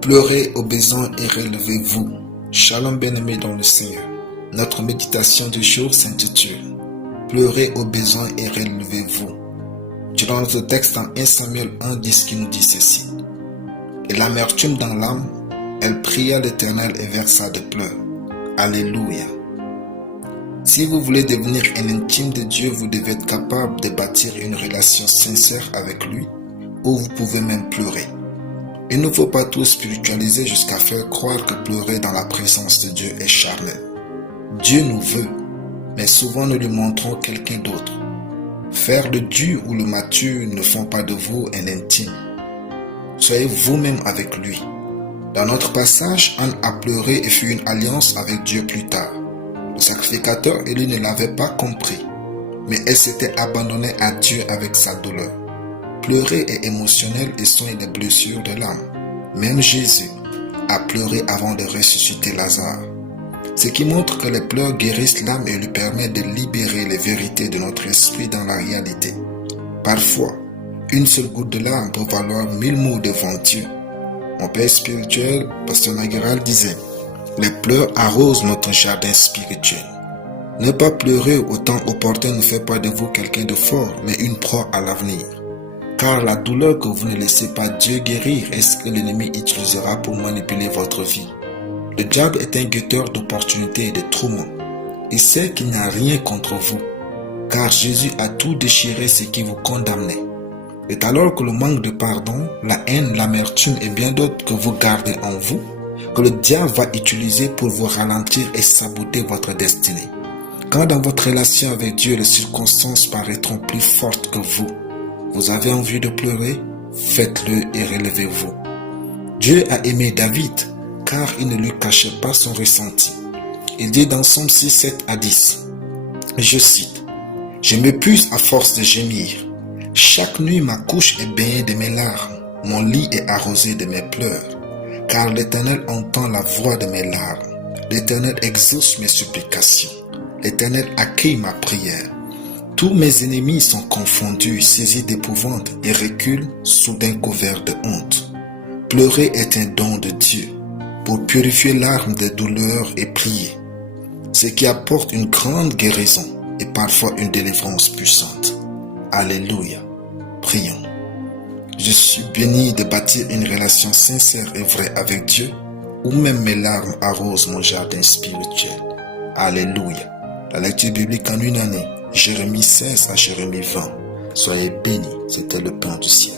Pleurez au besoin et relevez-vous. Shalom bien-aimés dans le Seigneur. Notre méditation du jour s'intitule Pleurez au besoin et relevez-vous. Durant notre texte en 1 Samuel 1:10 qui nous dit ceci. Et l'amertume dans l'âme, elle pria l'Éternel et versa des pleurs. Alléluia. Si vous voulez devenir un intime de Dieu, vous devez être capable de bâtir une relation sincère avec lui, où vous pouvez même pleurer. Il ne faut pas tout spiritualiser jusqu'à faire croire que pleurer dans la présence de Dieu est charnel. Dieu nous veut, mais souvent nous lui montrons quelqu'un d'autre. Faire le dur ou le mature ne font pas de vous un intime. Soyez vous-même avec lui. Dans notre passage, Anne a pleuré et fit une alliance avec Dieu plus tard. Le sacrificateur Élie ne l'avait pas compris, mais elle s'était abandonnée à Dieu avec sa douleur. Pleurer est émotionnel et soigne les blessures de l'âme. Même Jésus a pleuré avant de ressusciter Lazare. Ce qui montre que les pleurs guérissent l'âme et lui permettent de libérer les vérités de notre esprit dans la réalité. Parfois, une seule goutte de larmes peut valoir 1000 mots devant Dieu. Mon père spirituel, Pasteur Naguéral, disait « Les pleurs arrosent notre jardin spirituel ». Ne pas pleurer au temps opportun ne fait pas de vous quelqu'un de fort, mais une proie à l'avenir. Car la douleur que vous ne laissez pas Dieu guérir est ce que l'ennemi utilisera pour manipuler votre vie. Le diable est un guetteur d'opportunités et de tourments. Il sait qu'il n'y a rien contre vous, car Jésus a tout déchiré ce qui vous condamnait. C'est alors que le manque de pardon, la haine, l'amertume et bien d'autres que vous gardez en vous, que le diable va utiliser pour vous ralentir et saboter votre destinée. Quand dans votre relation avec Dieu, les circonstances paraîtront plus fortes que vous avez envie de pleurer, faites-le et relevez-vous. Dieu a aimé David, car il ne lui cachait pas son ressenti. Il dit dans Somme 6, 7 à 10, je cite, « Je m'épuise à force de gémir. Chaque nuit ma couche est baignée de mes larmes, mon lit est arrosé de mes pleurs. Car l'Éternel entend la voix de mes larmes. L'Éternel exauce mes supplications. L'Éternel accueille ma prière. Tous mes ennemis sont confondus, saisis d'épouvante et reculent soudain couverts de honte. Pleurer est un don de Dieu pour purifier l'âme des douleurs et prier, ce qui apporte une grande guérison et parfois une délivrance puissante. Alléluia. Prions. Je suis béni de bâtir une relation sincère et vraie avec Dieu, où même mes larmes arrosent mon jardin spirituel. Alléluia. La lecture biblique en une année, Jérémie 16 à Jérémie 20. Soyez bénis, c'était le pain du ciel.